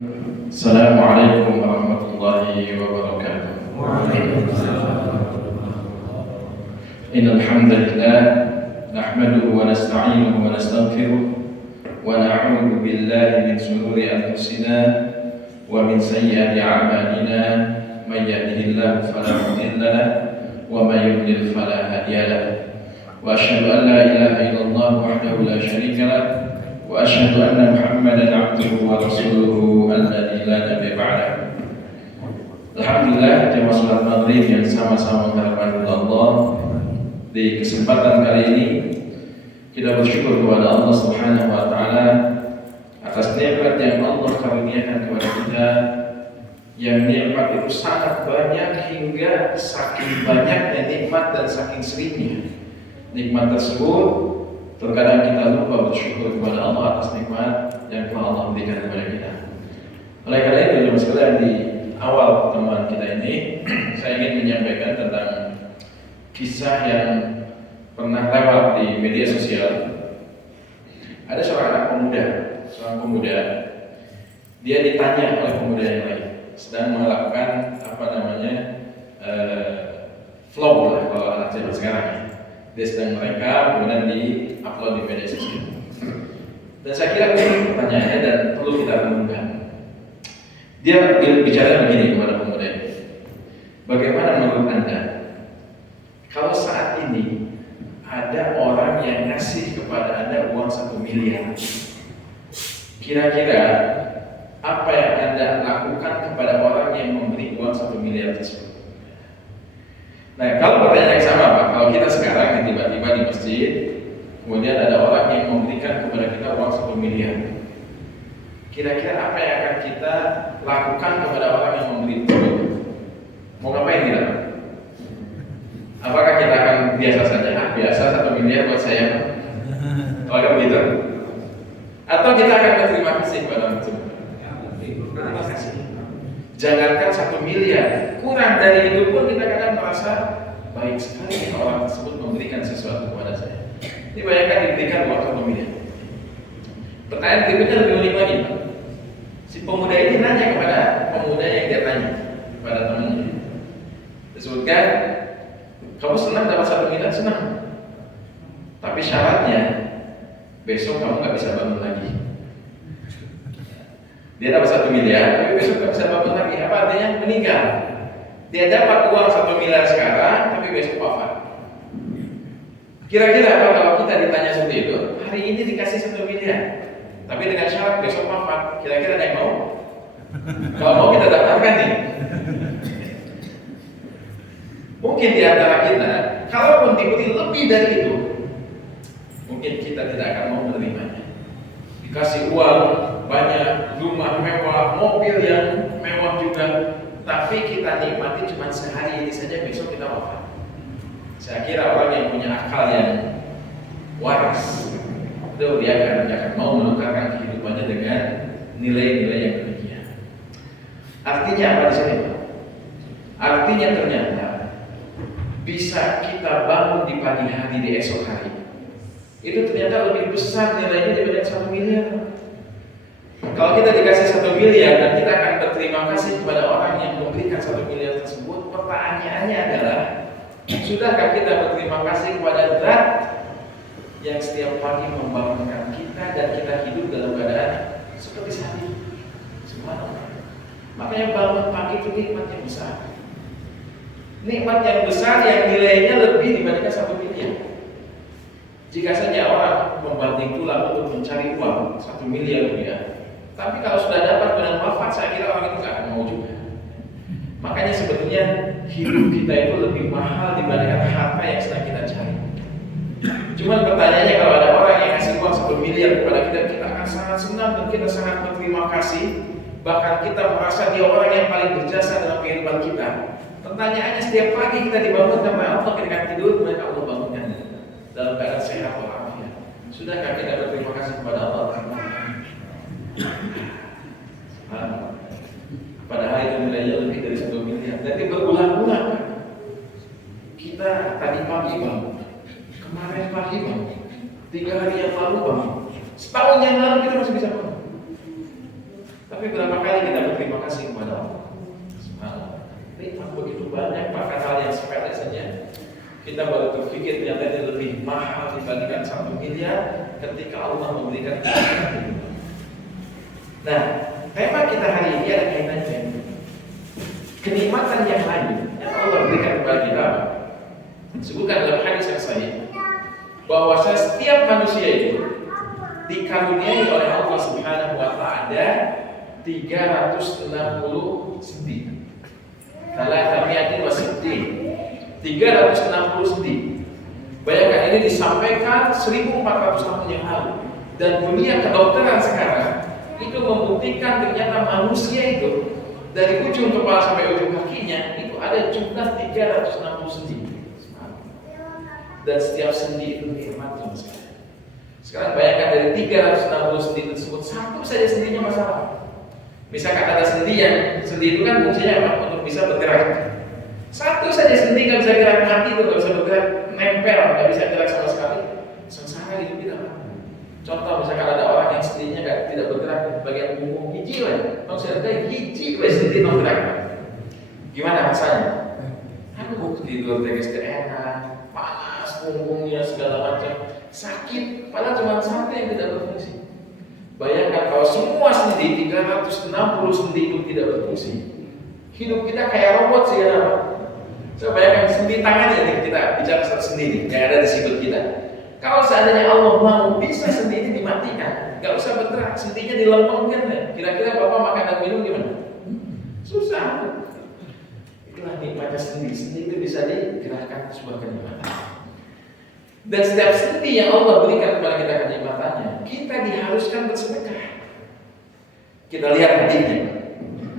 Assalamualaikum warahmatullahi wabarakatuh. Innal hamdalillah nahmaduhu wa nasta'inuhu wa nastaghfiruh wa na'udzu billahi min shururi anfusina wa min sayyiati a'malina may yahdihillahu fala mudilla lahu wa may yudlil fala hadiya lahu wa asyhadu an la ilaha illallah wahdahu la syarika lahu wa asyhadu anna Muhammadan abduhu wa rasuluhu alladzi la nabiyya ba'dahu. Alhamdulillah, jemaah salat maghrib yang sama-sama mengharapkan ridha Allah. Di kesempatan kali ini kita bersyukur kepada Allah Subhanahu wa taala atas nikmat yang Allah karuniakan kepada kita, yang nikmat itu sangat banyak hingga saking banyaknya nikmat dan saking seringnya nikmat tersebut terkadang kita lupa bersyukur kepada Allah atas nikmat yang telah Allah berikan kepada kita. Oleh karena itu, jemaah sekalian, di awal pertemuan kita ini saya ingin menyampaikan tentang kisah yang pernah lewat di media sosial. Ada seorang pemuda, dia ditanya oleh pemuda yang lain, sedang melakukan vlog lah kalau anak zaman sekarang ya. Dia sedang merekam, kemudian di-upload di media sosial. Dan saya kira ini pertanyaannya dan perlu kita renungkan. Dia bicara begini kepada pemuda ini, bagaimana menurut Anda kalau saat ini ada orang yang ngasih kepada Anda uang 1 miliar, kira-kira apa yang Anda lakukan kepada orang yang memberi uang 1 miliar tersebut? Nah, kalau pertanyaan yang sama Pak, kalau kita sekarang tiba-tiba di masjid, kemudian ada orang yang memberikan kepada kita uang 1 miliar, kira-kira apa yang akan kita lakukan kepada orang yang memberi uang? Mau ngapain kita? Apakah kita akan biasa saja? Biasa 1 miliar buat saya, kalau begitu? Atau kita akan berterima kasih kepada orang tersebut? Terima kasih. Jangankan 1 miliar, kurang dari itu pun kita akan merasa baik sekali orang tersebut memberikan sesuatu kepada saya. Ini bayangkan diberikan uang 1 miliar. Pertanyaan berikutnya lebih unik lagi, Pak. Si pemuda ini nanya kepada pemuda yang dia tanya, kepada temannya. Disebutkan, kamu senang dapat 1 miliar? Senang. Tapi syaratnya, besok kamu gak bisa bangun lagi. Dia dapat 1 miliar, tapi besok gak bisa bangun lagi. Apa artinya? Meninggal. Dia dapat uang 1 miliar sekarang, tapi besok wafat. Kira-kira apa kalau kita ditanya seperti itu? Hari ini dikasih 1 miliar, tapi dengan syarat besok wafat. Kira-kira ada yang mau? Kalau mau kita daftarkan nih. Mungkin di antara kita, kalaupun diberi lebih dari itu, mungkin kita tidak akan mau menerimanya. Dikasih uang banyak, rumah mewah, mobil yang mewah juga, tapi kita nikmati cuma sehari ini saja, besok kita wafat. Saya kira orang yang punya akal yang waras itu dia akan mau menukarkan kehidupannya dengan nilai-nilai yang demikian. Artinya apa di sini, Pak? Artinya ternyata bisa kita bangun di pagi hari, di esok hari, itu ternyata lebih besar nilainya dibanding 1 miliar. Kalau kita dikasih 1 miliar dan kita akan berterima kasih kepada orang yang memberikan 1 miliar tersebut, pertanyaannya adalah, sudahkah kita berterima kasih kepada Zat yang setiap pagi membangunkan kita dan kita hidup dalam keadaan seperti saat ini? Subhanallah. Makanya bangun pagi itu nikmat yang besar. Nikmat yang besar yang nilainya lebih dibandingkan 1 miliar. Jika saja orang membanting tulang untuk mencari uang 1 miliar rupiah, tapi kalau sudah dapat dengan wafat, saya kira orang itu gak akan mau juga. Makanya sebetulnya hidup kita itu lebih mahal dibandingkan harta yang sedang kita cari. Cuman pertanyaannya, kalau ada orang yang ngasih uang 1 miliar kepada kita, kita akan sangat senang dan kita sangat berterima kasih. Bahkan kita merasa dia orang yang paling berjasa dalam kehidupan kita. Pertanyaannya, setiap pagi kita dibangunkan oleh Allah ketika tidur, mereka Allah bangunkan dalam keadaan sehat walafiat. Sudahkah kita berterima kasih kepada Allah? Padahal itu nilainya lebih dari 1 miliar. Jadi berulang-ulang kita tadi pagi bangun, kemarin pagi bangun, 3 hari yang lalu bangun, setahun yang lalu kita masih bisa bangun. Tapi berapa kali kita berterima kasih kepada Allah? Subhanallah. Nikmat begitu banyak, bahkan hal yang sepele saja kita baru berpikir ternyata ini lebih mahal dibandingkan 1 miliar ketika Allah memberikan kita. Nah, tema kita hari ini ada kaitannya kenikmatan yang lain yang Allah berikan kepada kita. Disebutkan dalam hadis yang sahih bahwa setiap manusia itu dikaruniai oleh Allah Subhanahu wa taala 360 sendi. Kalau kami wasiti 360 sendi. Bayangkan ini disampaikan 1400 tahun yang lalu, dan dunia kedokteran sekarang itu membuktikan ternyata manusia itu dari ujung kepala sampai ujung kakinya itu ada jumlah 360 sendi. Dan setiap sendi itu nikmat sekali. Sekarang bayangkan dari 360 sendi tersebut satu saja sendinya masalah. Misalkan ada sendi itu kan fungsinya apa? Untuk bisa bergerak. Satu saja sendi nggak bisa gerak, mati itu nggak bisa bergerak, nempel, nggak bisa gerak sama sekali. Sengsara hidup kita. Contoh misalkan ada orang yang sendinya tidak bergerak di bagian punggung, hiji lah, kalau saya lihat hiji lah sendi non gerak. Gimana rasanya? Aduh, tidur teges enak, panas punggungnya segala macam, sakit, padahal cuma satu yang tidak berfungsi. Bayangkan kalau semua sendi 360 sendi itu tidak berfungsi, hidup kita kayak robot sih ya. Coba bayangkan sendi tangan ya, kita bicara satu sendi yang ada di sikut kita. Kalau seandainya Allah mau, bisa sendi ini dimatikan, nggak usah bergerak, sendinya dilempengkan ya. Kira-kira Bapak makan dan minum gimana? Susah. Itulah nikmatnya sendi. Sendi itu bisa digerakkan sebuah kenikmatan. Dan setiap sendi yang Allah berikan kepada kita kenikmatannya, kita diharuskan bersedekah. Kita lihat hadisnya.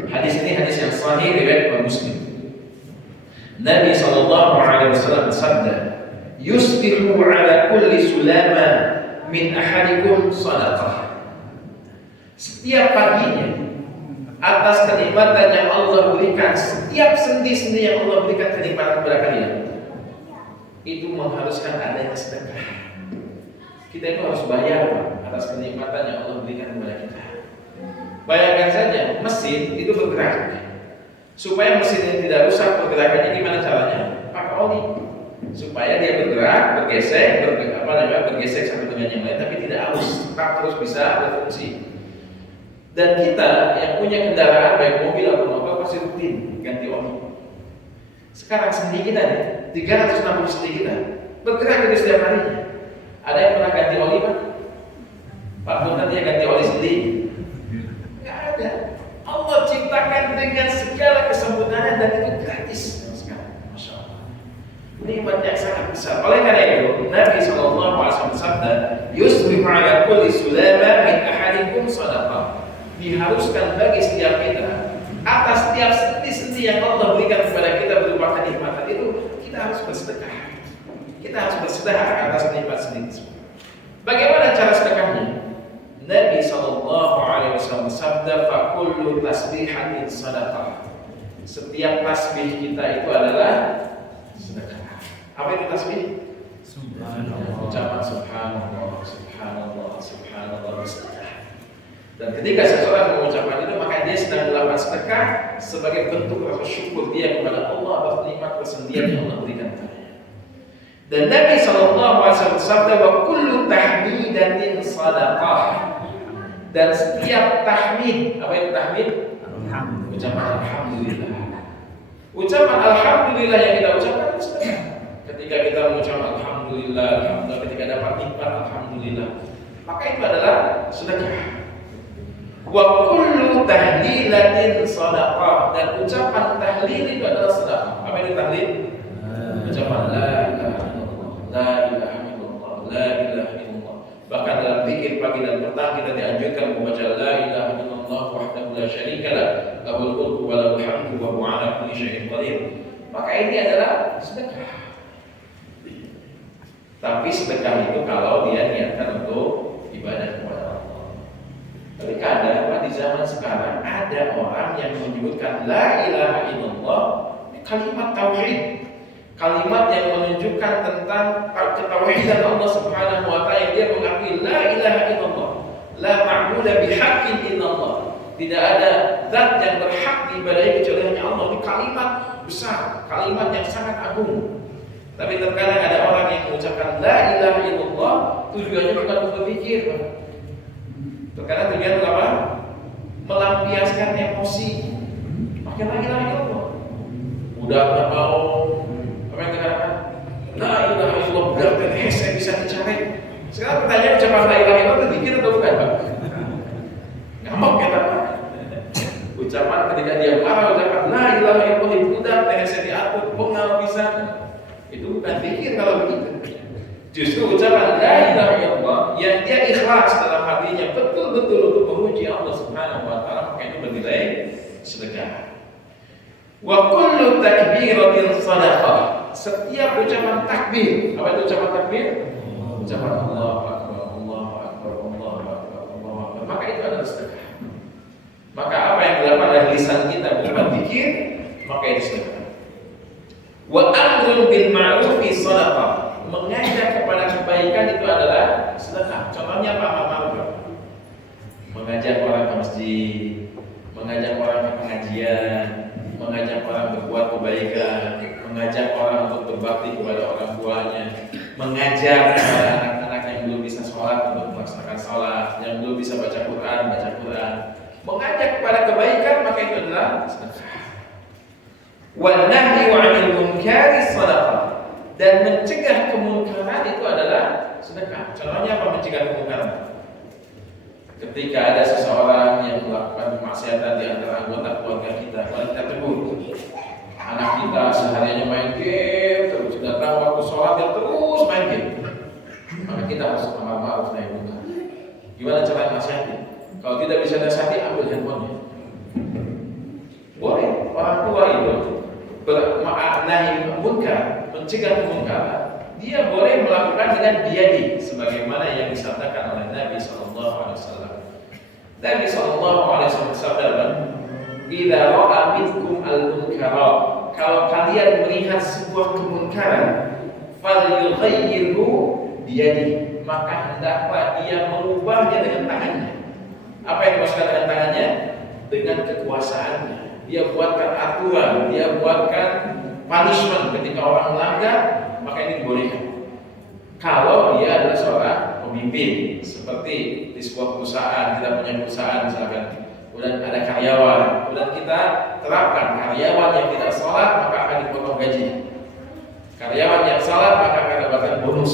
Hadis ini hadis yang sahih riwayat Muslim. Nabi SAW bersabda, "Yusbihu ala kulli sulama min ahadikum sadaqah." Setiap paginya atas kenikmatan yang Allah berikan, setiap sendi-sendi yang Allah berikan kenikmatan kepada kalian, itu mengharuskan adanya sedekah. Kita itu harus bayar atas kenikmatan yang Allah berikan kepada kita. Bayangkan saja, mesin itu bergerak. Supaya mesin ini tidak rusak, pergerakannya gimana caranya? Pakai oli. Supaya dia bergerak, bergesek, bergesek satu dengan yang lain, tapi tidak halus, tetap terus bisa berfungsi. Dan kita yang punya kendaraan baik mobil atau motor pasti rutin ganti oli. Sekarang sendi kita nih, 360 sendi kita bergerak itu setiap harinya. Ada yang pernah ganti oli Pak? Pak Punten dia ganti oli sendi? Nggak ada. Allah ciptakan dengan segala kesempurnaan dan itu gratis. Masya Allah. Nikmat yang sangat besar. Oleh karena itu Nabi SAW bersabda, "Yusbihu ala kulli sulama min ahadikum sadaqah." Diharuskan bagi setiap kita atas setiap sendi-sendi yang Allah berikan kepada kita berupa kenikmatan itu, kita harus bersedekah. Kita harus bersedekah atas nikmat sendi. Bagaimana cara sedekahnya? Nabi SAW bersabda, "Fa kullu tasbihatin sadaqah." Setiap tasbih kita itu adalah sedekah. Apa itu tasbih? Subhanallah. Ucapan subhanallah, subhanallah, subhanallah, sedekah. Dan ketika seseorang mengucapkan itu, maka dia sedang melakukan sedekah sebagai bentuk rasa syukur dia kepada Allah atas nikmat kesendian yang Allah berikan kepadanya. Dan Nabi SAW bersabda, "Wa kullu tahmidatin sadaqah." Dan setiap tahmid, apa itu tahmid? Ucapan alhamdulillah. Ucapan alhamdulillah yang kita ucapkan itu sedekah. Ketika kita mengucapkan alhamdulillah, alhamdulillah, ketika dapat nikmat alhamdulillah, maka itu adalah sedekah. Wa kullu tahlilatin sadaqah. Dan ucapan tahlil itu adalah sedekah. Apa itu tahlil? Ucapan la ilaha illallah, la ilaha illallah, la ilaha illallah. Bahkan dalam zikir pagi dan petang kita dianjurkan membaca la ilaha illallah wahdahu la syarikalah, lahul mulku wa lahul hamdu wa huwa ala kulli syai'in qadir. Maka ini adalah sedekah. Tapi sedekah itu kalau dia niatkan untuk ibadah kepada Allah. Tapi kadang di zaman sekarang ada orang yang menyebutkan la ilaha illallah, kalimat tauhid. Kalimat yang menunjukkan tentang ketauhidan Allah Subhanahu wa taala, yang dia mengakui la ilaha illallah, la ma'budu bihaqqin illallah. Tidak ada zat yang berhak diibadahi kecuali hanya Allah. Ini kalimat besar, kalimat yang sangat agung. Tapi terkadang ada orang yang mengucapkan la ilaha illallah, tujuannya bukan untuk berpikir. Terkadang tujuan untuk apa? Melampiaskan emosi. Pakai la ilaha illallah. Udah nggak mau apa yang dikatakan? La ilaha illallah berarti saya bisa dicari. Sekarang pertanyaan ucapan la ilaha illallah berzikir atau bukan, Pak? Ngambek ya, Pak? Ucapan ketika dia marah, ucapan la ilaha illallah itu udah saya diatur penghabisan. Itu bukan zikir kalau begitu. Justru ucapan la ilaha illallah yang dia ikhlas dalam hatinya betul-betul untuk memuji Allah Subhanahu wa taala, maka itu bernilai sedekah. Wa kullu takbiratin shadaqah. Setiap ucapan takbir, apa itu ucapan takbir? Ucapan Allahu Akbar, Allahu Akbar, Allahu Akbar, Allahu Akbar. Maka itu adalah sedekah. Maka apa yang dilakukan oleh lisan kita berupa zikir, maka itu sedekah. Wa amrun bil ma'rufi shadaqah. Mengajak kepada kebaikan itu adalah sedekah. Contohnya apa? Ma'ruf. Mengajak orang ke masjid, mengajak orang ke pengajian, mengajak orang berbuat kebaikan, mengajak orang untuk berbakti kepada orang tuanya, mengajak anak-anak yang belum bisa sholat untuk melaksanakan sholat, yang belum bisa baca Quran, mengajak kepada kebaikan, maka itu adalah sedekah. Wa nahyu 'anil munkari shadaqah. Dan mencegah kemungkaran itu adalah sedekah. Contohnya apa mencegah kemungkaran? Ketika ada seseorang yang melakukan kemaksiatan di antara anggota keluarga kita, kalau kita tegur, anak kita sehariannya main game, terus datang waktu sholat dia terus main game, maka kita harus amar ma'ruf nahi munkar. Gimana cara nasihati? Kalau tidak bisa nasihati, ambil handphonenya. Boleh, orang tua itu nahi munkar, mencegah kemungkaran, dia boleh melakukan dengan biyadi, sebagaimana yang disabdakan oleh Nabi Sallallahu Alaihi Wasallam. Nabi Sallallahu Alaihi Wasallam bersabda, "Idza ra'a minkum al-munkara," kalau kalian melihat sebuah kemungkaran, falyughayyirhu biyadi, maka hendaklah dia mengubahnya dengan tangannya. Apa yang dimaksudkan dengan tangannya? Dengan kekuasaannya. Dia buatkan aturan, dia buatkan punishment ketika orang melanggar, maka ini dibolehkan. Kalau dia adalah seorang pemimpin, seperti di sebuah perusahaan, kita punya perusahaan misalkan, kemudian ada karyawan, kemudian kita terapkan karyawan yang tidak sholat maka akan dipotong gaji, karyawan yang sholat maka akan dapatkan bonus.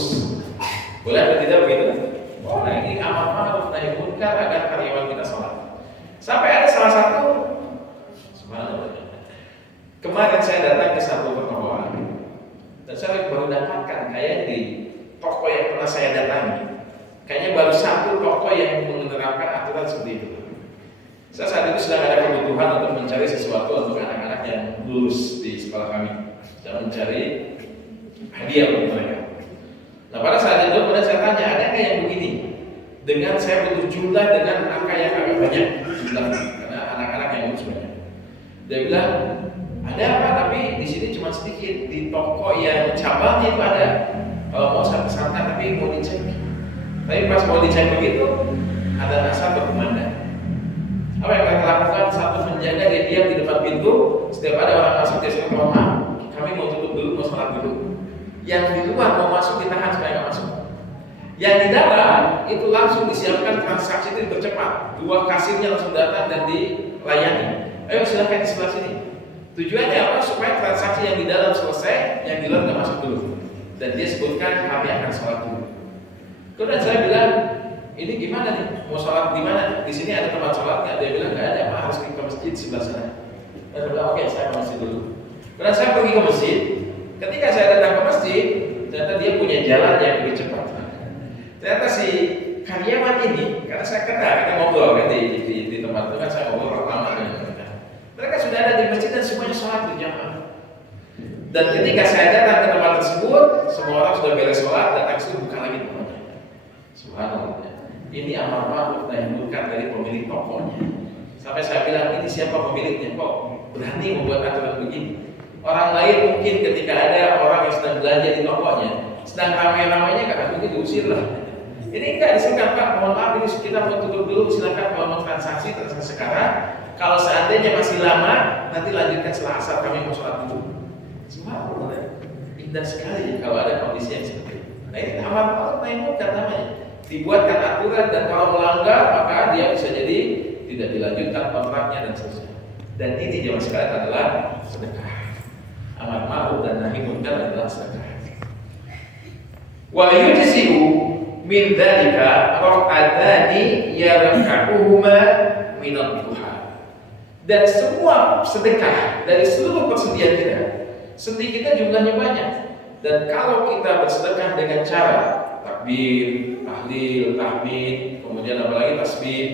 Boleh atau tidak begitu? Nah, ini amar ma'ruf nahi munkar agar karyawan kita sholat. Sampai ada salah satu, kemarin saya datang ke satu pertokoan dan saya baru dapatkan kayaknya di toko yang pernah saya datangi, kayaknya baru satu toko yang menerapkan aturan seperti itu. Saya saat itu sedang ada kebutuhan untuk mencari sesuatu untuk anak-anak yang lulus di sekolah kami dan mencari hadiah untuk mereka. Nah pada saat itu kemudian saya tanya, ada nggak yang begini? Dengan saya butuh jumlah dengan angka yang agak banyak jumlah, karena anak-anak yang lulus banyak. Dia bilang, ada apa? Tapi di sini cuma sedikit. Di toko yang cabangnya itu ada. Kalau mau saya pesankan, tapi mau dicek. Tapi pas mau dicek begitu, ada asap berkumandang. Apa yang mereka lakukan? Satu menjaga dia diam di depan pintu. Setiap ada orang masuk, dia suka mohon maaf, kami mau tutup dulu, mau sholat dulu. Yang di luar mau masuk ditahan supaya nggak masuk. Yang di dalam itu langsung disiapkan transaksi itu dipercepat. Dua kasirnya langsung datang dan dilayani. Ayo silakan di sebelah sini. Tujuannya apa? Supaya transaksi yang di dalam selesai, yang di luar nggak masuk dulu. Dan dia sebutkan kami akan sholat dulu. Kemudian saya bilang, ini gimana nih? Mau sholat di mana? Di sini ada tempat sholat nggak? Dia bilang nggak ada, Pak, harus ke masjid sebelah sana. Saya bilang oke, saya ke masjid dulu. Kemudian saya pergi ke masjid. Ketika saya datang ke masjid, ternyata dia punya jalan yang lebih cepat. Ternyata si karyawan ini, karena saya kenal, kita ngobrol kan di tempat itu kan saya ngobrol lama dengan mereka. Mereka sudah ada di masjid dan semuanya sholat berjamaah. Dan ketika saya datang ke tempat tersebut, semua orang sudah beres sholat, datang situ buka lagi tokonya. Subhanallah. Ini amar ma'ruf nahi munkar dari pemilik tokonya. Sampai saya bilang, ini siapa pemiliknya? Kok berani membuat aturan begini? Orang lain mungkin ketika ada orang yang sedang belanja di tokonya, sedang ramai-ramainya nggak mungkin diusir lah. Ini Ini enggak disilakan Pak, mohon maaf ini kita mau tutup dulu, silakan kalau mau transaksi sekarang. Kalau seandainya masih lama, nanti lanjutkan setelah asar, kami mau sholat dulu. Subhanallah, indah sekali kalau ada kondisi yang seperti itu. Nah ini amar ma'ruf nahi munkar namanya. Dibuatkan aturan dan kalau melanggar maka dia bisa jadi tidak dilanjutkan kontraknya dan seterusnya. Dan ini jemaah sekalian adalah sedekah. Amar ma'ruf dan nahi munkar adalah sedekah. Wa yujzi'u min dzalika raq'atani yarka'uhuma min ad-duha. Dan semua sedekah dari seluruh persendian kita, sendi kita jumlahnya banyak. Dan kalau kita bersedekah dengan cara takbir, tahlil, tahmid, kemudian apalagi tasbih,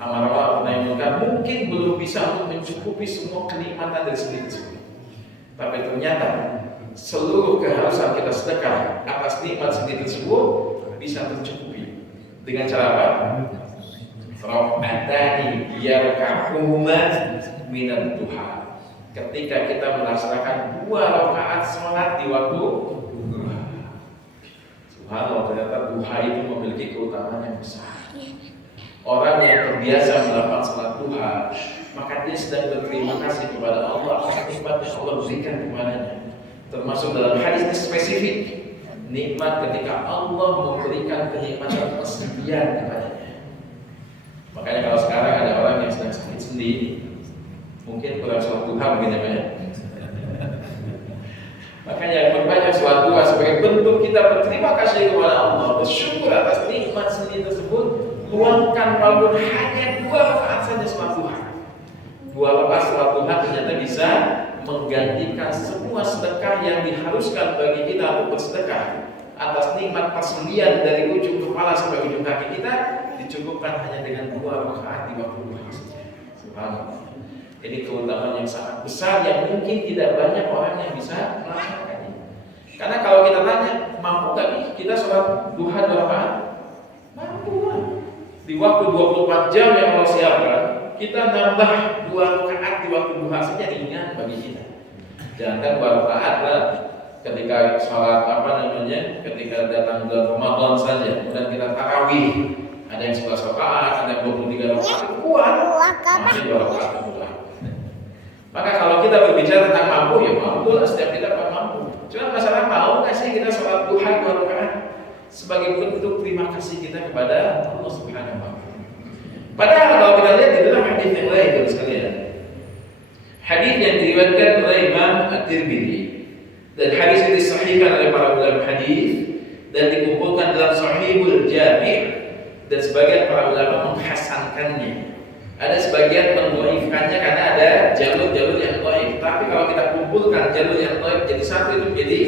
amar ma'ruf nahi munkar, mungkin belum bisa untuk mencukupi semua kenikmatan dari sendi tersebut. Tapi ternyata seluruh keharusan kita sedekah atas nikmat sendi tersebut bisa tercukupi dengan cara apa? Raq'atani yarka'uhuma minad duha. Ketika kita melaksanakan 2 rakaat salat di waktu duha. Subhanallah, ternyata duha itu memiliki keutamaan yang besar. Orang yang terbiasa melakukan salat duha, maka dia sedang berterima kasih kepada Allah atas nikmat yang Allah berikan kepadanya. Termasuk dalam hadis spesifik, nikmat ketika Allah memberikan kenikmatan persendian kepadanya. Makanya kalau sekarang ada orang yang sedang sakit sendi, mungkin kurang sholat duha mungkin ya Pak ya. Makanya berbanyak sholat duha sebagai bentuk kita berterima kasih kepada Allah, bersyukur atas nikmat sendi tersebut. Luangkan walaupun hanya 2 rakaat saja sholat duha. 2 rakaat sholat duha ternyata bisa menggantikan semua sedekah yang diharuskan bagi kita untuk bersedekah atas nikmat persendian dari ujung kepala sampai ujung kaki kita, dicukupkan hanya dengan 2 rakaat di waktu duha saja. Subhanallah. Ini keutamaan yang sangat besar yang mungkin tidak banyak orang yang bisa melaksanakannya. Karena kalau kita tanya, mampu nggak nih kita sholat duha 2 rakaat? Mampu lah. Di waktu 24 jam yang Allah siapkan, kita nambah 2 rakaat di waktu duha saja ringan bagi kita. Jangan 2 rakaat lah. Ketika sholat ketika datang bulan Ramadan saja, kemudian kita tarawih, ada yang 11 rakaat, ada yang 23 rakaat, itu kuat, masih 2 rakaat mudah. Maka kalau kita berbicara tentang mampu, ya mampu lah, setiap kita mampu. Cuma masalah mau nggak sih kita sholat duha 2 rakaat sebagai bentuk terima kasih kita kepada Allah Subhanahu wa Ta'ala. Padahal kalau kita lihat di dalam hadis yang lain, terus sekalian, hadis yang diriwayatkan oleh Imam At-Tirmidzi. Dan hadis ini disahihkan oleh para ulama hadis dan dikumpulkan dalam Sahihul Jami', dan sebagian para ulama menghasankannya. Ada sebagian mendhaifkannya karena ada jalur-jalur yang dhaif. Tapi kalau kita kumpulkan jalur yang dhaif jadi satu, itu menjadi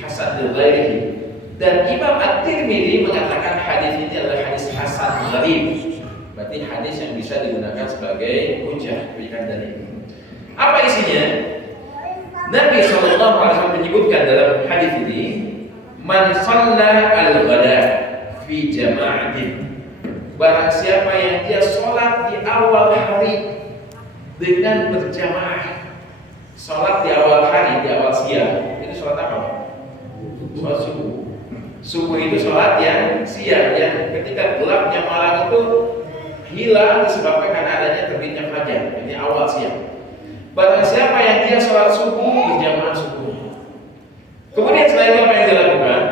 hasan li ghairihi. Dan Imam At-Tirmidzi mengatakan hadis ini adalah hadis hasan gharib. Berarti hadis yang bisa digunakan sebagai hujjah, berikan dalil. Apa isinya? Nabi SAW menyebutkan dalam hadis ini, man shalla al-ghada fi jama'atin. Barang siapa yang dia sholat di awal hari dengan berjamaah. Sholat di awal hari, di awal siang, itu sholat apa? Sholat subuh. Subuh itu sholat yang siang, yang ketika gelapnya malam itu hilang disebabkan karena adanya terbitnya fajar. Ini awal siang. Barang siapa yang dia sholat subuh berjamaah subuh. Kemudian setelah itu apa yang dia lakukan?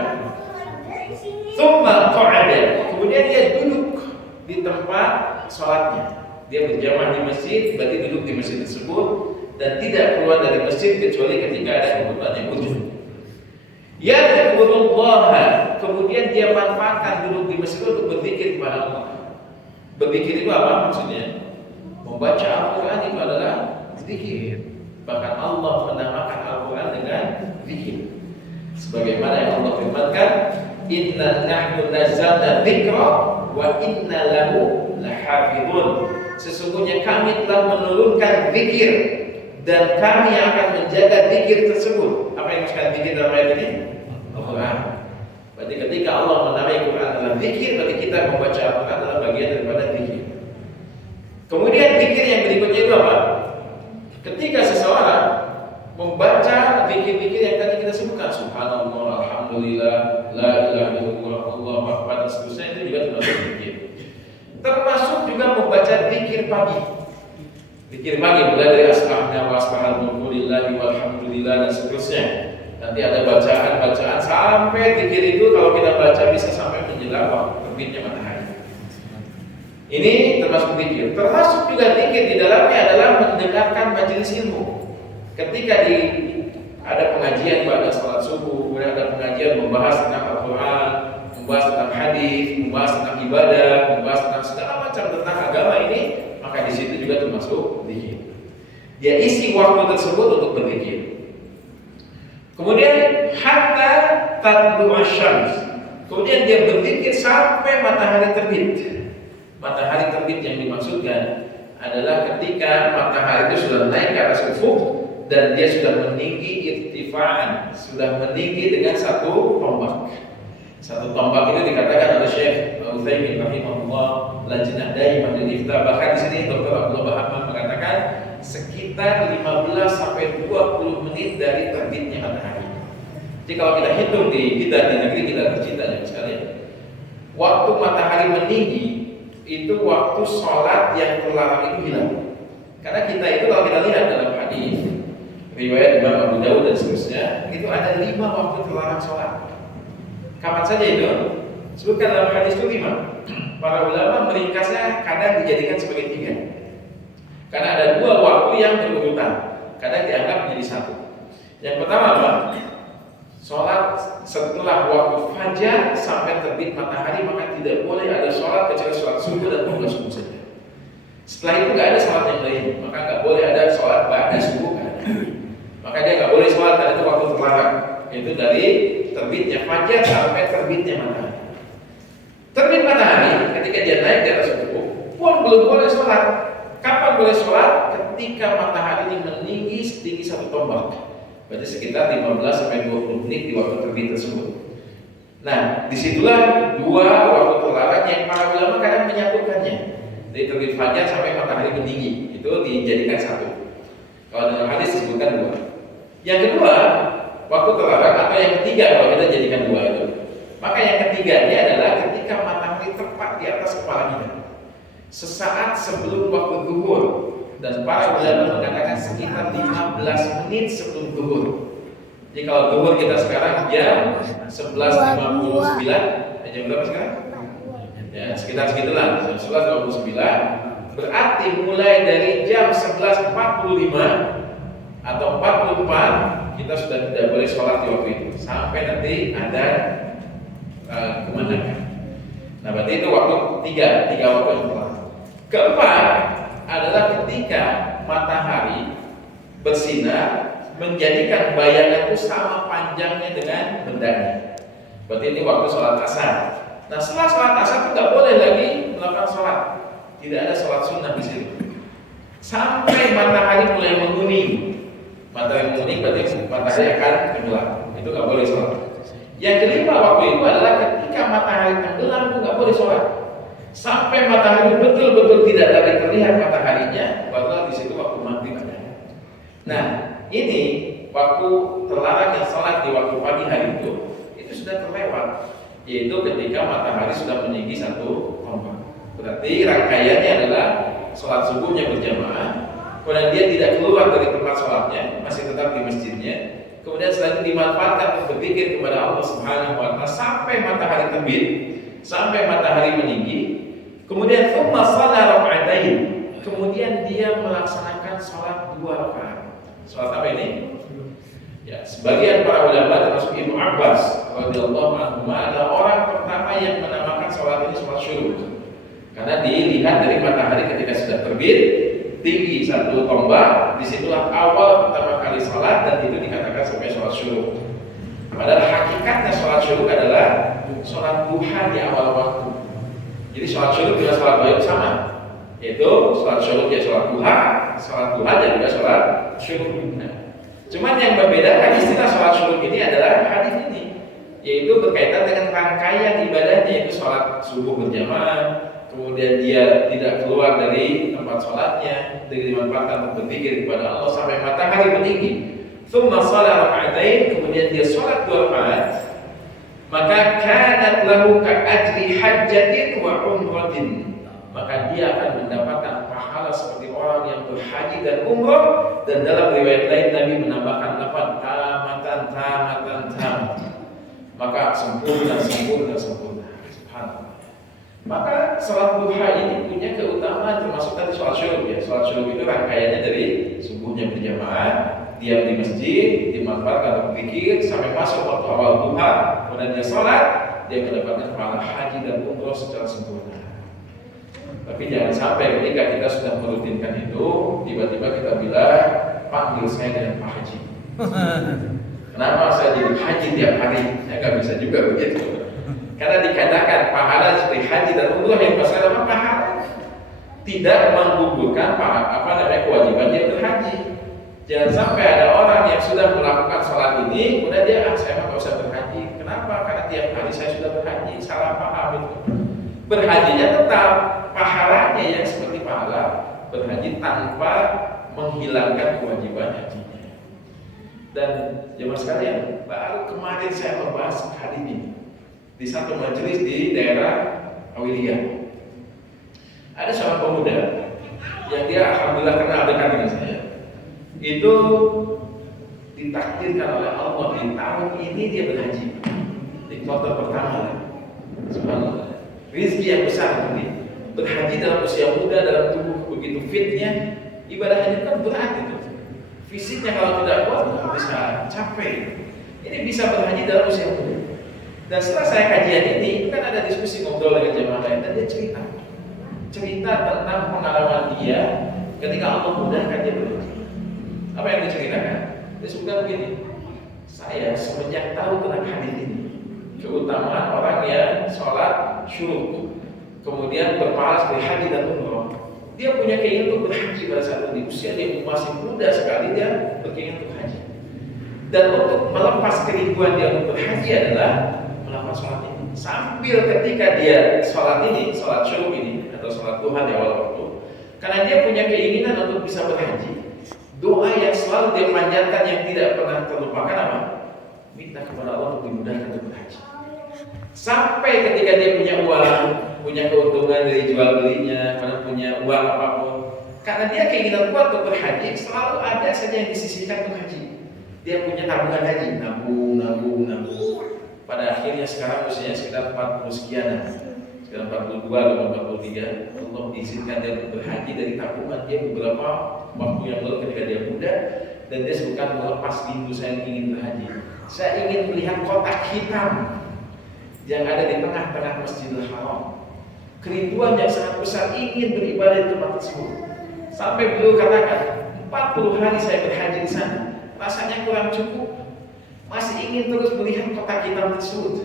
Tsumma qa'ada. Kemudian dia duduk di tempat sholatnya. Dia berjamaah di masjid, berarti duduk di masjid tersebut dan tidak keluar dari masjid kecuali ketika ada kebutuhan yang muncul. Yadhkurullah. Kemudian dia manfaatkan duduk di masjid untuk berzikir kepada Allah. Berzikir itu apa maksudnya? Membaca Al-Quran itu adalah zikir. Bahkan Allah menamakan Al-Quran dengan zikir. Sebagaimana yang Allah firmankan, inna nahnu nazzalna dzikra wa inna lahu lahafizun. Sesungguhnya kami telah menurunkan zikir dan kami akan menjaga zikir tersebut. Apa yang maksudkan zikir dalam ayat ini? Al-Quran. Berarti ketika Allah menamai Quran adalah zikir, berarti kita membaca Al-Quran adalah bagian daripada zikir. Kemudian zikir yang berikutnya itu apa? Ketika seseorang membaca zikir-zikir yang tadi kita sebutkan, subhanallah, alhamdulillah, la ilaha illallah, Allahu akbar, dan seterusnya, itu pagi. Zikir pagi mulai dari asbahna wa asbahal mulku lillahi walhamdulillah dan seterusnya. Nanti ada bacaan-bacaan sampai zikir itu kalau kita baca bisa sampai menjelang waktu terbitnya matahari. Ini termasuk zikir. Termasuk juga zikir di dalamnya adalah mendengarkan majelis ilmu. Ketika ada pengajian pada salat subuh, kemudian ada pengajian membahas tentang Al-Quran, membahas tentang hadis, membahas tentang ibadah, membahas tentang segala macam tentang agama ini, maka di situ juga termasuk zikir. Dia isi waktu tersebut untuk berzikir. Kemudian hatta tadlu asyams. Kemudian dia berzikir sampai matahari terbit. Matahari terbit yang dimaksudkan adalah ketika matahari itu sudah naik ke atas ufuk dan dia sudah meninggi irtifa'an, sudah meninggi dengan satu tombak. Satu tombak itu dikatakan oleh Syekh Utsaimin rahimahullah lajnah daimah lil ifta. Bahkan di sini Dr. Abdullah Bahman mengatakan sekitar 15 sampai 20 menit dari terbitnya matahari. Jadi kalau kita hitung di negeri kita tercinta ya sekalian, waktu matahari meninggi itu waktu sholat yang terlarang itu hilang. Karena kita itu kalau kita lihat dalam hadis riwayat Imam Abu Dawud dan seterusnya, itu ada 5 waktu terlarang sholat. Kapan saja itu? Sebutkan dalam hadis itu 5. Para ulama meringkasnya kadang dijadikan sebagai 3. Karena ada 2 waktu yang berurutan, kadang dianggap menjadi 1. Yang pertama apa? Sholat setelah waktu fajar sampai terbit matahari, maka tidak boleh ada sholat kecuali sholat subuh dan qabla subuh saja. Setelah itu nggak ada sholat yang lain, maka nggak boleh ada sholat ba'da subuh. Maka dia nggak boleh sholat karena itu waktu terlarang, yaitu dari terbitnya fajar sampai terbitnya matahari. Terbit matahari ketika dia naik di atas ufuk pun belum boleh sholat. Kapan boleh sholat? Ketika matahari ini meninggi setinggi 1 tombak. Berarti sekitar 15 sampai 20 menit di waktu terbit tersebut. Nah, disitulah 2 waktu terlarang yang para ulama kadang menyatukannya. Dari terbit fajar sampai matahari meninggi itu dijadikan 1. Kalau dalam hadis disebutkan 2. Yang kedua, waktu terlarang atau yang ketiga kalau kita jadikan 2 itu. Maka yang ketiganya adalah ketika matahari tepat di atas kepala kita. Sesaat sebelum waktu zuhur. Dan para ulama mengatakan sekitar 15 menit sebelum zuhur. Jadi kalau zuhur kita sekarang jam 11.59, jam berapa sekarang? Ya, sekitar segitulah, jam 11.59. Berarti mulai dari jam 11.45 atau 44 kita sudah tidak boleh sholat di waktu itu sampai nanti ada kemenangan. Nah, berarti itu waktu 3 waktu yang telah. Keempat adalah ketika matahari bersinar menjadikan bayangan itu sama panjangnya dengan bendanya. Berarti ini waktu sholat asar. Nah, setelah sholat asar itu nggak boleh lagi melakukan sholat. Tidak ada sholat sunnah di situ. Sampai matahari mulai menguning. Matahari menguning berarti matahari akan tenggelam. Itu nggak boleh sholat. Yang kelima waktu itu adalah ketika matahari tenggelam itu nggak boleh sholat. Sampai matahari betul-betul tidak lagi terlihat mataharinya, barulah di situ waktu maghrib ada. Nah, ini waktu terlarang yang sholat di waktu pagi hari itu sudah terlewat, yaitu ketika matahari sudah meninggi 1 tombak. Berarti rangkaiannya adalah sholat subuhnya berjamaah, kemudian dia tidak keluar dari tempat sholatnya, masih tetap di masjidnya. Kemudian setelah itu dimanfaatkan untuk berzikir kepada Allah Subhanahu wa Ta'ala sampai matahari terbit, sampai matahari meninggi. Kemudian tsumma shalla raka'atain. Kemudian dia melaksanakan sholat 2 rakaat. Sholat apa ini? Ya, sebagian para ulama termasuk Ibnu Abbas radhiyallahu anhu adalah orang pertama yang menamakan sholat ini sholat syuruk. Karena dilihat dari matahari ketika sudah terbit tinggi 1 tombak, disitulah awal pertama kali sholat dan itu dikatakan sebagai sholat syuruk. Padahal hakikatnya sholat syuruk adalah sholat duha di awal waktu. Jadi sholat syuruk dengan sholat duha itu sama, yaitu sholat syuruk ya sholat duha dan juga sholat syuruk. Nah, cuman yang berbeda istilah sholat syuruk ini adalah hadis ini, yaitu berkaitan dengan rangkaian ibadahnya, yaitu sholat subuh berjamaah, kemudian dia tidak keluar dari tempat sholatnya, dimanfaatkan untuk berzikir kepada Allah sampai matahari meninggi. Tsumma shalla raka'atain, kemudian dia sholat 2 rakaat. Maka kanat lahu ka'ajri hajjatin wa umratin. Maka dia akan mendapatkan pahala orang yang berhaji dan umroh, dan dalam riwayat lain Nabi menambahkan lafaz tamatan, maka sempurna. Subhanallah. Maka salat duha ini punya keutamaan, termasuk tadi salat syuruk ya. Salat syuruk itu rangkaiannya dari subuhnya berjamaah, diam di masjid, dimanfaatkan untuk zikir sampai masuk waktu awal duha, kemudian dia salat, dia mendapatkan pahala haji dan umroh secara sempurna. Tapi jangan sampai ketika kita sudah merutinkan itu, tiba-tiba kita bilang, panggil saya dengan Pak Haji. Kenapa saya jadi haji tiap hari? Ya nggak bisa juga begitu. Karena dikatakan pahala seperti haji dan umroh yang besar apa pahala tidak menggugurkan kewajiban dia berhaji. Jangan sampai ada orang yang sudah melakukan sholat ini, kemudian dia saya nggak usah berhaji. Kenapa? Karena tiap hari saya sudah berhaji. Salah paham itu. Berhajinya tetap pahalanya yang seperti pahala berhaji tanpa menghilangkan kewajiban hajinya. Dan jemaah sekalian, baru kemarin saya membahas hal ini di satu majelis di daerah Awiliyah. Ada seorang pemuda yang dia alhamdulillah kenal dekat dengan saya. Itu ditakdirkan oleh Allah di tahun ini dia berhaji di kloter pertama. Subhanallah. Rizki yang besar ini. Berhaji dalam usia muda, dalam tubuh begitu fitnya, ibadah haji kan berat itu. Fisiknya kalau tidak kuat bisa capek. Ini bisa berhaji dalam usia muda. Dan setelah saya kajian ini, kan ada diskusi ngobrol dengan jemaah lain, dan dia cerita tentang pengalaman dia ketika Allah mudahkan dia berhaji. Apa yang diceritakan? Dia sebutkan begini, saya semenjak tahu tentang hadis ini, keutamaan orang yang sholat syuruk, kemudian berpahala sebagai haji dan umroh, dia punya keinginan untuk berhaji pada saat itu. Di usia dia masih muda sekali, dia berkeinginan untuk haji. Dan untuk melepas kerinduan dia untuk berhaji adalah melakukan sholat ini. Sambil ketika dia sholat ini, sholat syuruk ini, atau sholat duha di awal waktu, karena dia punya keinginan untuk bisa berhaji, doa yang selalu dia panjatkan yang tidak pernah terlupakan apa? Minta kepada Allah untuk dimudahkan untuk berhaji. Sampai ketika dia punya uang, punya keuntungan dari jual belinya, punya uang apapun, karena dia keinginan kuat untuk berhaji, selalu ada saja yang disisihkan untuk haji. Dia punya tabungan haji, nabung. Pada akhirnya sekarang usianya sekitar 40 sekian, sekitar 42 atau 43. Allah izinkan dia untuk berhaji dari tabungan dia beberapa waktu yang lalu ketika dia muda, dan dia sebutkan melepas rindu saya ingin berhaji. Saya ingin melihat kotak hitam yang ada di tengah-tengah Masjidil Haram. Kerinduan yang sangat besar ingin beribadah di tempat tersebut. Sampai beliau katakan, 40 hari saya berhaji di sana, rasanya kurang cukup. Masih ingin terus melihat kotak hitam tersebut,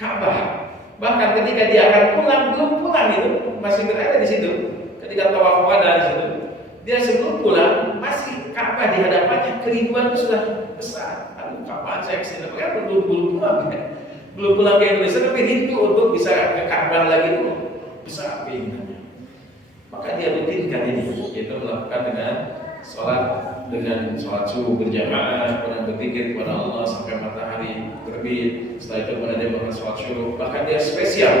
Ka'bah. Bahkan ketika dia akan pulang, belum pulang itu masih berada di situ. Ketika tawaf wada di situ, dia sebelum pulang masih Ka'bah di hadapannya. Kerinduan itu sudah besar. Aduh, kapan saya kesini? Karena belum pulang ya. Belum pulang ke Indonesia, tapi rindu untuk bisa ke Ka'bah lagi itu besar keinginannya. Maka dia rutinkan ini, yaitu melakukan dengan sholat subuh berjamaah, kemudian berzikir kepada Allah sampai matahari terbit. Setelah itu kemudian dia melakukan sholat syuruk. Bahkan dia spesial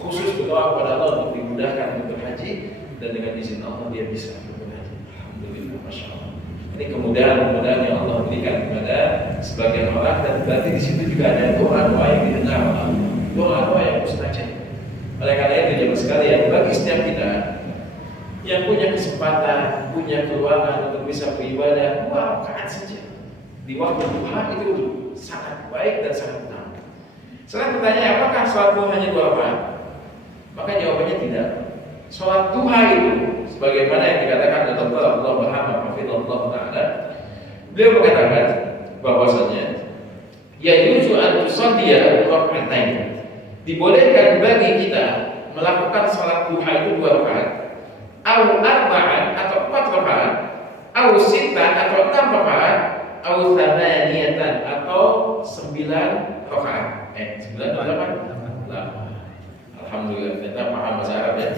khusus berdoa kepada Allah untuk dimudahkan untuk berhaji, dan dengan izin Allah dia bisa berhaji. Alhamdulillah, masya Allah. Ini kemudahan-kemudahan yang Allah berikan kepada sebagian orang, dan berarti di situ juga ada doa-doa yang didengar Allah, doa-doa yang mustajab. Oleh karena itu jemaah sekalian, bagi setiap kita yang punya kesempatan, punya keuangan untuk bisa beribadah 2 rakaat saja di waktu duha, itu sangat baik dan sangat utama. Sekarang bertanya, apakah sholat duha hanya 2 rakaat? Maka jawabannya tidak. Sholat duha itu sebagaimana yang dikatakan oleh Dr. Abdullah Muhammad hafizahullah taala, beliau mengatakan bahwasanya yajuzu an tusalliya raka'atain, dibolehkan bagi kita melakukan sholat duha itu 2 rakaat, au arba'an atau 4 rakaat, au sittan atau 6 rakaat, au tsamaniyatan atau 9 rakaat. 9 atau 8? Alhamdulillah, kita paham bahasa Arab ya.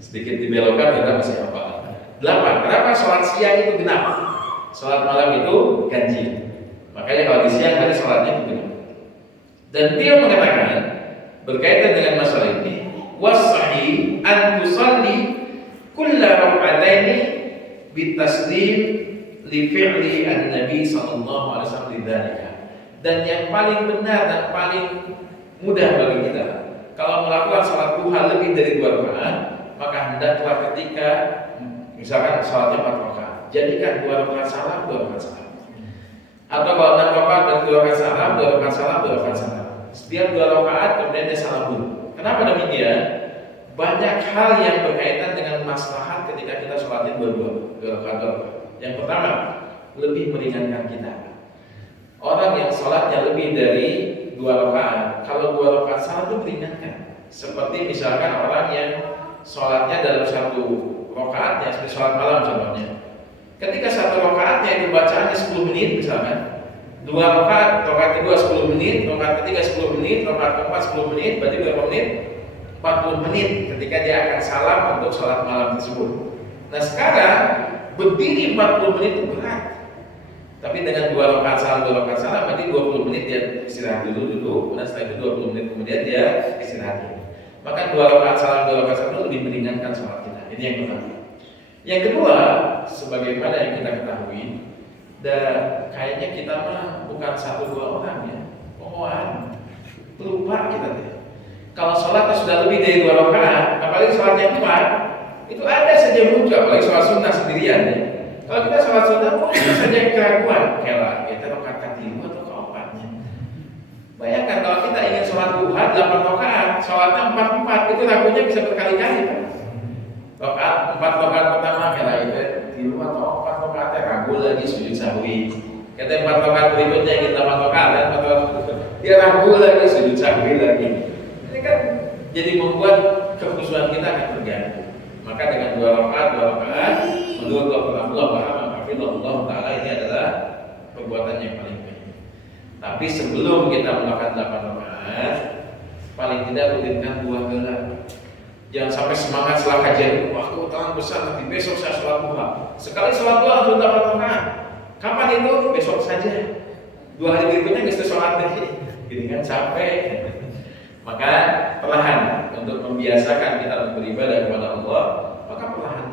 Sedikit dibelokkan kita masih hafal. 8. Kenapa sholat siang itu genap? Sholat malam itu ganjil. Makanya kalau di siang hari sholatnya itu genap. Dan dia mengatakan berkaitan dengan masalah ini, was-sahih an tusalli kulla rak'ataini bitaslim li fi'li an-nabi sallallahu alaihi wasallam lidzalika. Dan yang paling benar dan paling mudah bagi kita kalau melakukan salat duha lebih dari 2 rakaat, maka hendaklah ketika misalkan salatnya 4 rakaat, jadikan 2 rakaat salam, 2 rakaat salam. Atau kalau 6 rakaat dan 2 rakaat salam, 2 rakaat salam, 2 rakaat salam. Setiap 2 rakaat kemudian dia salam dulu. Kenapa demikian? Banyak hal yang berkaitan dengan maslahat ketika kita sholatin 2 rakaat. Yang pertama, lebih meringankan kita. Orang yang sholatnya lebih dari 2 rakaat, kalau 2 rakaat salam itu meringankan. Seperti misalkan orang yang sholatnya dalam 1 rakaatnya, seperti sholat malam contohnya. Ketika 1 rakaatnya itu bacaannya 10 menit misalkan, 2 rakaat, rakaat kedua 10 menit, rakaat ketiga 10 menit, rakaat keempat 10 menit, berarti berapa menit? 40 menit ketika dia akan salam untuk sholat malam tersebut. Nah sekarang berdiri 40 menit itu berat. Tapi dengan 2 rakaat salam, 2 rakaat salam, berarti 20 menit dia istirahat dulu, dan setelah itu 20 menit kemudian dia istirahat. Maka 2 rakaat salam, 2 rakaat salam itu lebih meringankan sholat kita. Ini yang pertama. Yang kedua, sebagaimana yang kita ketahui, kayaknya kita mah bukan 1-2 orang ya, lupa kita deh. Kalau sholatnya sudah lebih dari 2 rakaat, apalagi sholatnya 4, itu ada saja muncul, apalagi sholat sunnah sendirian ya. Kalau kita sholat sunnah, mungkin saja keraguan, kayak kita rakaat ketiga atau keempatnya. Bayangkan kalau kita ingin sholat duha 8 rakaat, sholatnya 4 itu ragunya bisa berkali-kali kan? Rakaat 4 rakaat pertama kayak itu 3 atau 4 rakaatnya ragu lagi sujud sahwi. Kata 4 rakaat berikutnya kita 8 rakaat dan 4 rakaat dia ragu lagi sujud sahwi lagi. Ini kan jadi membuat kekhusyuan kita akan terganggu. Maka dengan 2 rakaat menurut Allah Taala ini adalah perbuatan yang paling baik. Tapi sebelum kita melakukan 8 rakaat, paling tidak rutinkan 2 gelar. Jangan sampai semangat setelah kajian, wah keutamaan besar nanti besok saya sholat duha. Sekali sholat duha langsung 8 rakaat. Kapan itu? Besok saja. 2 hari berikutnya nggak sholat lagi. Jadi kan capek. Maka perlahan untuk membiasakan kita untuk beribadah kepada Allah, maka perlahan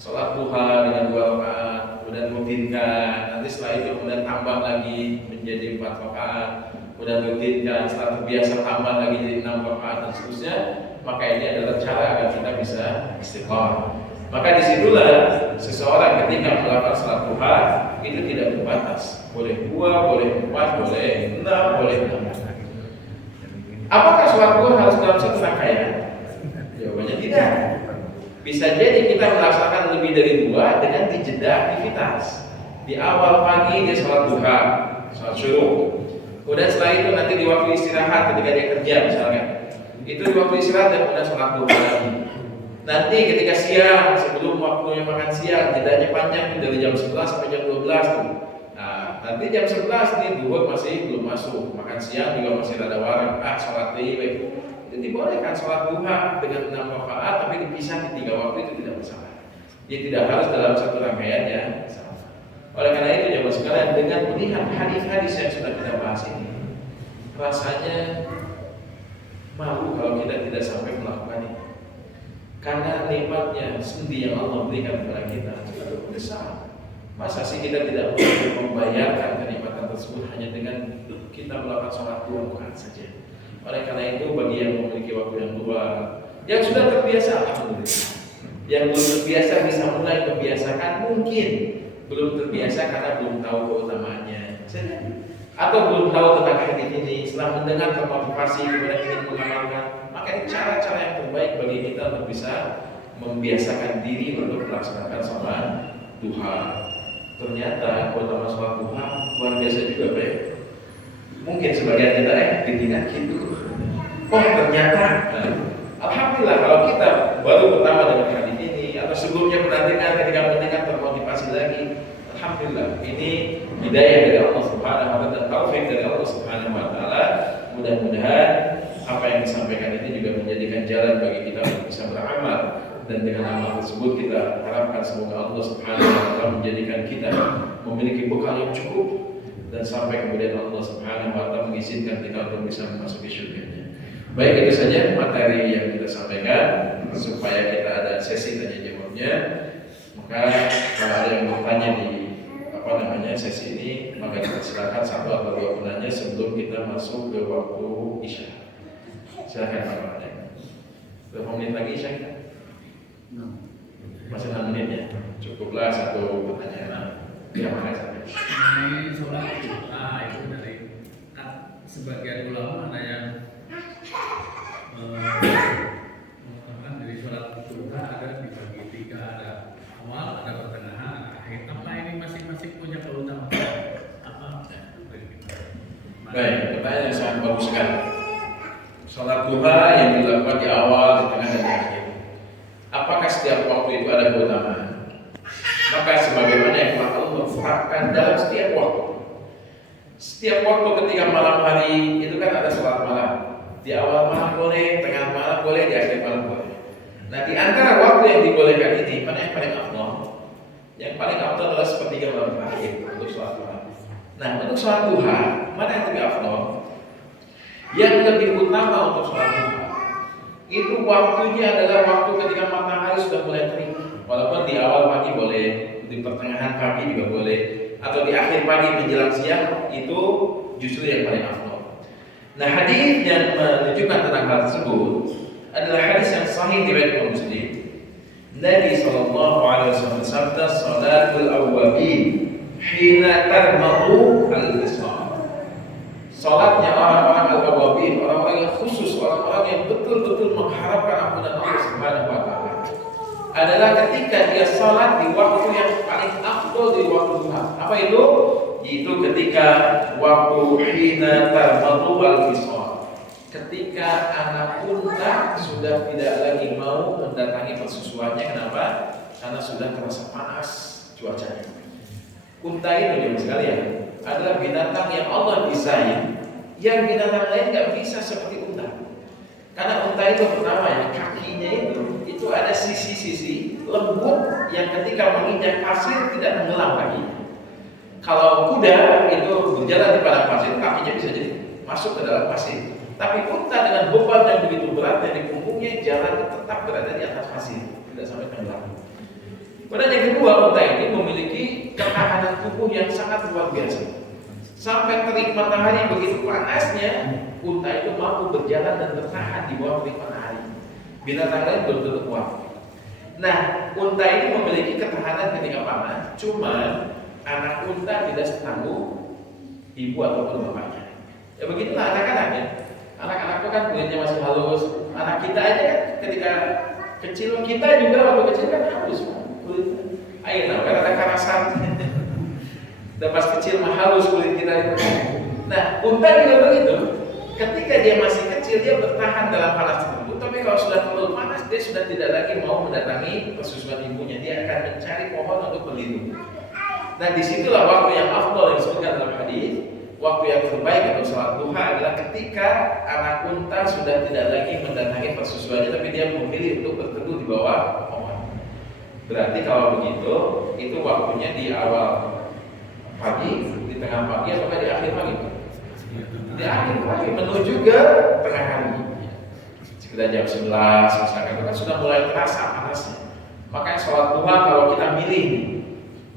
sholat duha dengan 2 rakaat, kemudian rutinkan. Nanti setelah itu kemudian tambah lagi menjadi 4 rakaat, kemudian rutinkan. Setelah terbiasa tambah lagi jadi 6 rakaat dan seterusnya. Maka ini adalah cara agar kita bisa istiqomah. Maka disitulah seseorang ketika melakukan sholat duha itu tidak terbatas. Boleh 2, boleh 4, boleh 6, boleh 6. Apakah sholat duha harus dalam satu rangkaian? Jawabannya tidak. Bisa jadi kita melaksanakan lebih dari 2 dengan dijeda aktivitas. Di awal pagi dia sholat duha, sholat syuruk. Kemudian setelah itu nanti di waktu istirahat ketika dia kerja misalnya, itu di waktu istirahat dan kemudian sholat duha lagi. Nanti ketika siang sebelum waktunya makan siang, jedanya panjang dari jam 11 sampai jam 12 tuh. Nah, nanti jam 11 nih duhur masih belum masuk, makan siang juga masih rada warang, sholat itu dibolehkan sholat duha dengan 6 rakaat tapi dipisah di 3 waktu itu tidak masalah. Dia tidak harus dalam satu rangkaian yang sama. Oleh karena itu jemaah sekalian, dengan melihat hadis-hadis yang sudah kita bahas ini, rasanya malu kalau kita tidak sampai melakukan ini. Karena nikmatnya sendi yang Allah berikan kepada kita cukup besar. Masa sih kita tidak boleh membayarkan kenikmatan tersebut hanya dengan kita melakukan sholat 2 rakaat saja. Oleh karena itu bagi yang memiliki waktu yang luang, yang sudah terbiasa alhamdulillah. Yang belum terbiasa bisa mulai membiasakan, mungkin belum terbiasa karena belum tahu keutamaannya. Atau belum tahu tentang hadis ini, setelah mendengar termotivasi kemudian ingin mengamalkan, maka ini cara-cara yang terbaik bagi kita untuk bisa membiasakan diri untuk melaksanakan sholat duha. Ternyata keutamaan sholat duha luar biasa juga, baik. Mungkin sebagian kita ditinggal gitu. Oh ternyata, alhamdulillah kalau kita baru pertama dengan hadis ini atau sebelumnya menantikan ketika mendengar termotivasi lagi, alhamdulillah ini hidayah dari Allah Subhanahu wa taala dan taufik dari Allah Subhanahu wa taala. Mudah-mudahan apa yang disampaikan ini juga menjadikan jalan bagi kita untuk bisa beramal, dan dengan amal tersebut kita harapkan semoga Allah Subhanahu wa taala menjadikan kita memiliki bekal yang cukup dan sampai kemudian Allah Subhanahu wa taala mengizinkan kita untuk bisa memasuki surga-Nya. Baik, itu saja materi yang kita sampaikan supaya kita ada sesi tanya jawabnya. Maka kalau ada yang bertanya di sesi ini, maka kita silakan satu atau dua penanya sebelum kita masuk ke waktu Isya. Silakan Pak Mada. Berapa menit lagi Isya kita? Masih 6 menit ya. Cukuplah satu pertanyaan. Ya, makasih. Ini sholat duha itu dari sebagian ulama ada yang mengatakan dari sholat duha ada dibagi tiga, ada awal, ada pertengahan, ada akhir. Apa ini masing-masing punya keutamaan apa? Baik, pertanyaan yang sangat bagus sekali. Sholat duha yang dilakukan di awal, di tengah, dan di akhir. Apakah setiap waktu itu ada keutamaan? Maka sebagaimana yang telah Allah tetapkan dalam setiap waktu. Setiap waktu ketika malam hari itu kan ada sholat malam. Di awal malam boleh, tengah malam boleh, di akhir malam boleh. Nah, di antara waktu yang dibolehkan ini, mana yang paling afdal? Yang paling afdal adalah sepertiga malam terakhir untuk sholat duha. Nah, untuk sholat duha, mana yang lebih afdal? Yang lebih utama untuk sholat duha itu waktunya adalah waktu ketika matahari sudah mulai terik. Walaupun di awal pagi boleh, di pertengahan pagi juga boleh, atau di akhir pagi menjelang siang, itu justru yang paling afdal. Nah, hadis yang menunjukkan tentang hal tersebut adalah hadis yang sahih diriwayatkan Imam Muslim. Nabi sallallahu alaihi wasallam bersabda, "Salatul awwabin hina tarmadu al-fisal." Salatnya orang-orang al-awwabin, orang-orang yang khusus, orang-orang yang betul-betul mengharapkan ampunan Allah Subhanahu wa taala, adalah ketika dia salat di waktu yang paling afdal di waktu duha. Apa itu? Itu ketika waktu hina tarmadu al-fisal. Ketika anak unta sudah tidak lagi mau mendatangi persusuannya. Kenapa? Karena sudah terasa panas cuacanya. Unta itu jemaah sekalian adalah binatang yang Allah desain, yang binatang lain nggak bisa seperti unta. Karena unta itu pertama ya, kakinya itu ada sisi-sisi lembut yang ketika menginjak pasir tidak tenggelam lagi. Kalau kuda itu berjalan di padang pasir, kakinya bisa jadi masuk ke dalam pasir. Tapi unta dengan beban yang begitu berat dari punggungnya, jalan tetap berada di atas pasir, tidak sampai tenggelam. Kemudian yang kedua, unta ini memiliki ketahanan tubuh yang sangat luar biasa. Sampai terik matahari begitu panasnya, unta itu mampu berjalan dan bertahan di bawah terik matahari. Binatang lain belum tentu kuat. Nah, unta ini memiliki ketahanan ketika panas, cuman anak unta tidak setangguh ibu ataupun bapaknya. Ya begitulah anak-anak ya. Anak-anak itu kan kulitnya masih halus. Anak kita aja kan ketika kecil, kita juga waktu kecil kan halus kulitnya. Ayo, namanya ada karasan. Dan pas kecil mah halus kulit kita itu. Nah, unta juga begitu. Ketika dia masih kecil, dia bertahan dalam panas tersebut. Tapi kalau sudah terlalu panas, dia sudah tidak lagi mau mendatangi persusuan ibunya. Dia akan mencari pohon untuk berlindung. Nah, disitulah waktu yang afdal yang disebutkan dalam hadis. Waktu yang terbaik untuk sholat duha adalah ketika anak unta sudah tidak lagi mendatangi persusuannya, tapi dia memilih untuk berteduh di bawah pohon. Berarti kalau begitu, itu waktunya di awal pagi, di tengah pagi, atau di akhir pagi? Di akhir pagi menuju ke tengah hari. Sekitar jam 11 misalkan, itu kan sudah mulai terasa panasnya. Makanya sholat duha kalau kita milih,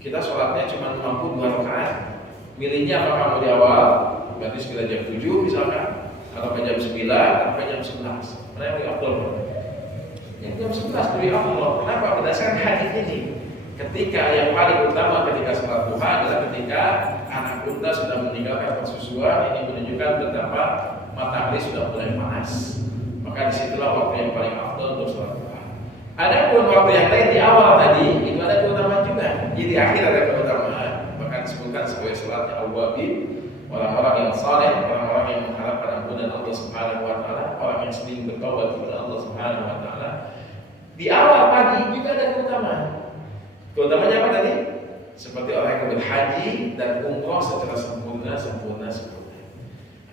kita sholatnya cuma mampu 2 rakaat. Milihnya apakah mau di awal, berarti sekitar jam 7 misalkan, atau jam 9, atau jam 11. Mana yang lebih afdal? Yang jam 11 lebih afdal. Kenapa? Berdasarkan hadis ini. Ketika yang paling utama ketika sholat duha adalah ketika anak unta sudah meninggalkan persusuan. Ini menunjukkan betapa matahari sudah mulai panas. Maka disitulah waktu yang paling afdal untuk sholat duha. Adapun waktu yang lain di awal tadi itu ada keutamaan juga. Jadi di akhir ada keutamaan. Bahkan disebutkan sebagai sholatnya awwabin, orang-orang yang saleh, orang-orang yang mengharapkan ampunan Allah Subhanahu wa taala, orang yang sering bertaubat kepada Allah Subhanahu wa taala. Di awal pagi juga ada keutamaan. Keutamanya apa tadi? Seperti orang yang berhaji dan umroh secara sempurna.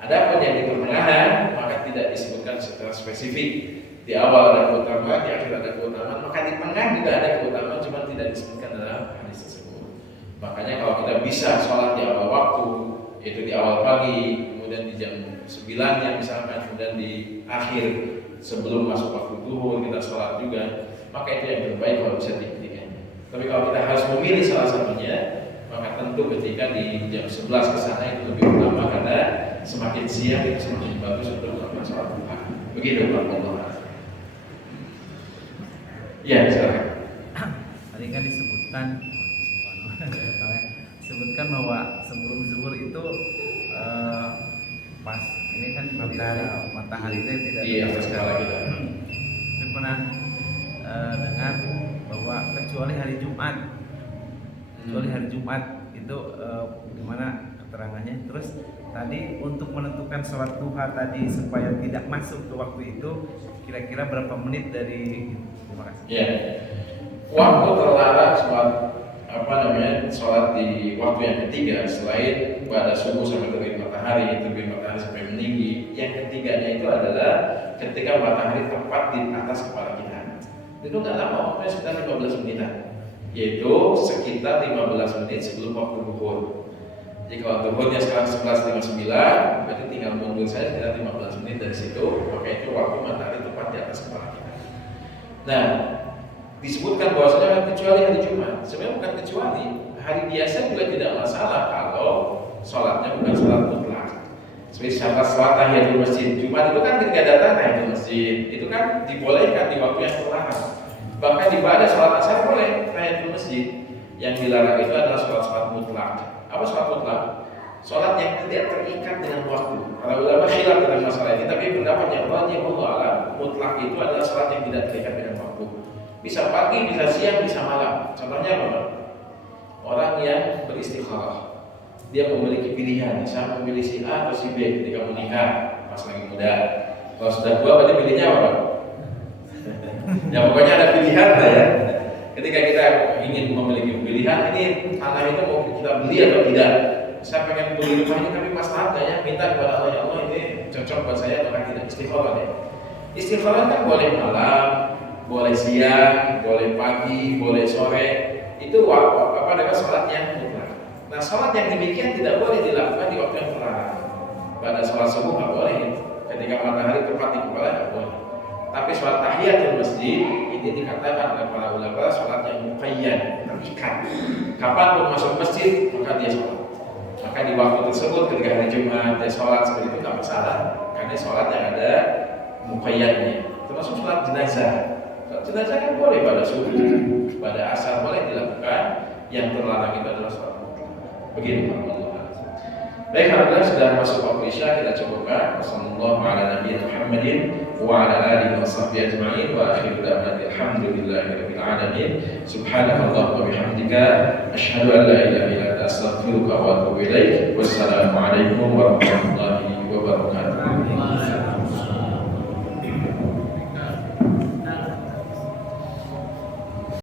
Adapun yang di pertengahan maka tidak disebutkan secara spesifik. Di awal ada keutamaan, di akhir ada keutamaan, maka di tengah juga ada keutamaan, cuma tidak disebutkan dalam hadis tersebut. Makanya kalau kita bisa sholat di awal waktu, yaitu di awal pagi, kemudian di jam 9 ya misalkan, kemudian di akhir sebelum masuk waktu zuhur kita sholat juga, maka itu yang terbaik kalau bisa dipilihkan. Tapi kalau kita harus memilih salah satunya, maka tentu ketika di jam 11 ke sana itu lebih utama karena semakin siang itu semakin bagus untuk melakukan sholat duha. Begitu Pak Allah. Ya, silakan. Tadi kan disebutkan bahwa sebelum zuhur itu pas ini kan matahari itu tidak Iya, atas kepala kita. Saya pernah dengar bahwa kecuali hari Jumat itu gimana keterangannya. Terus tadi untuk menentukan sholat duha tadi supaya tidak masuk ke waktu itu kira-kira berapa menit dari? Terima kasih. Ya, waktu terlarang sholat di waktu yang ketiga selain pada subuh sampai terbit matahari sampai meninggi. Yang ketiganya itu adalah ketika matahari tepat di atas kepala kita. Itu nggak lama, waktunya sekitar 15 menitan, yaitu sekitar 15 menit sebelum waktu zuhur. Jadi kalau zuhurnya sekarang 11.59, berarti tinggal mundur saya sekitar 15 menit dari situ, maka itu waktu matahari tepat di atas kepala kita. Nah, disebutkan bahwasanya kecuali hari Jumat, sebenarnya bukan kecuali, hari biasa juga tidak masalah kalau sholatnya bukan sholat mutlak. Seperti sholat tahiyatul masjid, Jumat itu kan ketika datang tahiyatul masjid, itu kan dibolehkan di waktu yang terlarang. Bahkan di pada sholat asar boleh tahiyatul masjid. Yang dilarang itu adalah sholat mutlak. Apa sholat mutlak? Sholat yang tidak terikat dengan waktu. Para ulama khilaf tentang masalah ini, tapi pendapat yang rajih Allah mutlak itu adalah sholat yang tidak terikat dengan waktu. Bisa pagi, bisa siang, bisa malam. Contohnya apa? Orang yang beristikharah, dia memiliki pilihan, bisa memilih si A atau si B ketika menikah pas lagi muda. Kalau sudah tua berarti pilihnya apa? Ya pokoknya ada pilihan lah ya. Ketika kita ingin memiliki pilihan, ini tanah itu mau kita beli atau tidak. Saya pengen beli rumah ini tapi masalahnya ya minta kepada Allah, ya Allah ini cocok buat saya atau tidak. Istikharah ya. Istikharah kan boleh malam, boleh siang, boleh pagi, boleh sore. Itu adalah sholat yang mutlak. Nah, sholat yang demikian tidak boleh dilakukan di waktu yang terlarang. Pada sholat subuh nggak boleh, ketika matahari tepat di kepala nggak boleh. Tapi sholat tahiyatul masjid ini dikatakan oleh para ulama sholat yang muqayyad, terikat. Kapan pun masuk masjid maka dia sholat. Maka di waktu tersebut ketika hari Jumat dia sholat seperti itu nggak masalah, karena sholat yang ada muqayyadnya. Termasuk sholat jenazah. Sholat jenazah kan boleh pada subuh, pada asar boleh dilakukan. Yang terlarang itu adalah sholat mutlak. Begitu Pak Allah. Baik, alhamdulillah sudah masuk waktu Isya, kita cukupkan. Wassallallahu ala nabiyina Muhammadin wa ala alihi wa sahbihi ajma'in wa akhiru da'wana alhamdulillahirabbil alamin. Subhanallah wa bihamdika asyhadu an la ilaha illa anta astaghfiruka wa atubu ilaik. Wassalamu alaikum warahmatullahi